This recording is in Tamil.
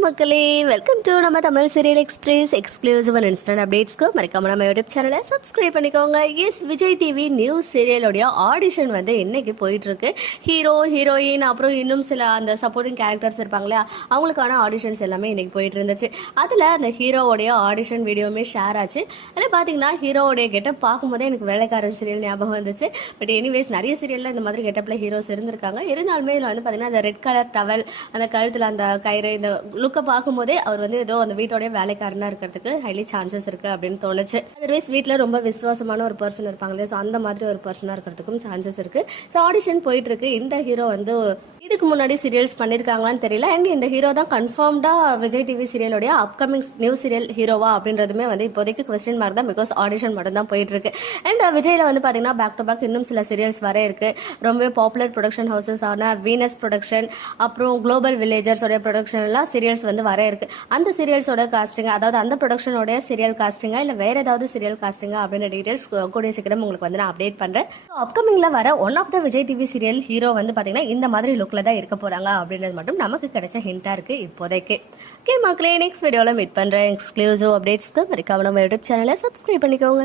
மக்களே வெல்கம் டு நம்ம Tamil serial express exclusive and instant அப்டேட்ஸ்க்கு மறக்காம நம்ம யூடியூப் சேனலை சப்ஸ்கிரைப் பண்ணிக்கோங்க. எஸ் விஜய் டிவி நியூஸ் சீரியலுடைய ஆடிஷன் வந்து இன்னைக்கு போயிட்டு இருக்கு ஹீரோ ஹீரோயின் அப்புறம் இன்னும் சில அந்த சப்போர்ட்டிங் கேரக்டர்ஸ் இருப்பாங்க இல்லையா அவங்களுக்கான ஆடிஷன்ஸ் எல்லாமே இன்னைக்கு போயிட்டு இருந்துச்சு அதில் அந்த ஹீரோவுடைய ஆடிஷன் வீடியோவுமே ஷேர் ஆச்சு. அதில் பார்த்தீங்கன்னா ஹீரோவுடைய கெட்டப் பார்க்கும்போதே எனக்கு வேலைக்காரன் சீரியல் ஞாபகம் வந்துச்சு. பட் எனிவேஸ் நிறைய சீரியலில் இந்த மாதிரி கெட்டப்பில் ஹீரோஸ் இருந்திருக்காங்க. இருந்தாலுமே இதில் வந்து பார்த்தீங்கன்னா அந்த ரெட் கலர் டவல் அந்த கழுத்தில் அந்த கயிறு இந்த லுக்கை பார்க்கும்போதே அவர் வந்து ஏதோ அந்த வீட்டோடைய வேலைக்காரனாக இருக்கிறதுக்கு ஹைலி சான்சஸ் இருக்கு அப்படின்னு தோணுச்சு. அதர்வைஸ் வீட்டில் ரொம்ப விசுவாசமான ஒரு பர்சன் இருப்பாங்க இல்லையா? ஸோ அந்த மாதிரி ஒரு பர்சனாக இருக்கிறதுக்கும் சான்சஸ் இருக்கு. ஸோ ஆடிஷன் போயிட்டு இருக்கு. இந்த ஹீரோ வந்து இதுக்கு முன்னாடி சீரியல்ஸ் பண்ணியிருக்காங்களான்னு தெரியல. அண்ட் இந்த ஹீரோ தான் கன்ஃபார்ம்டா விஜய் டிவி சீரியலுடைய அப்கமிங் நியூ சீரியல் ஹீரோவா அப்படின்றதுமே வந்து இப்போதைக்கு கொஸ்டின் மார்க் தான் பிகாஸ் ஆடிஷன் மட்டும் தான் போயிட்டு இருக்கு அண்ட் விஜய்ல வந்து பாத்தீங்கன்னா பேக் டு பேக் இன்னும் சில சீரியல்ஸ் வர இருக்கு. ரொம்பவே பாப்புலர் ப்ரொடக்ஷன் ஹவுசஸ் ஆன வீனஸ் ப்ரொடக்ஷன் அப்புறம் குளோபல் வில்லேஜர்ஸோட ப்ரொடக்ஷன் எல்லாம் சீரியல்ஸ் வந்து வர இருக்கு. அந்த சீரியல்ஸோட காஸ்டிங் அதாவது அந்த ப்ரொடக்ஷனோட சீரியல் காஸ்டிங்கா இல்ல வேற ஏதாவது சீரியல் காஸ்டிங்கா அப்படின்ற டீடைல்ஸ் கூடிய சீக்கிரம் உங்களுக்கு வந்து நான் அப்டேட் பண்றேன். அப்கமிங்ல வர one of the Vijay TV serial hero வந்து பாத்தீங்கன்னா இந்த மாதிரி லுக்ல தான் இருக்க போறாங்க அப்படின்றது மட்டும் நமக்கு கிடைச்ச ஹிண்டா இருக்கு இப்போதைக்கு. ஓகே மக்களே நெக்ஸ்ட் வீடியோவில் மீட் பண்ணுறேன் எக்ஸ்க்ளூசிவ் அப்டேட்ஸ்க்கு மறக்காம நம்ம யூடியூப் சேனலை சப்ஸ்கிரைப் பண்ணிக்கோங்க.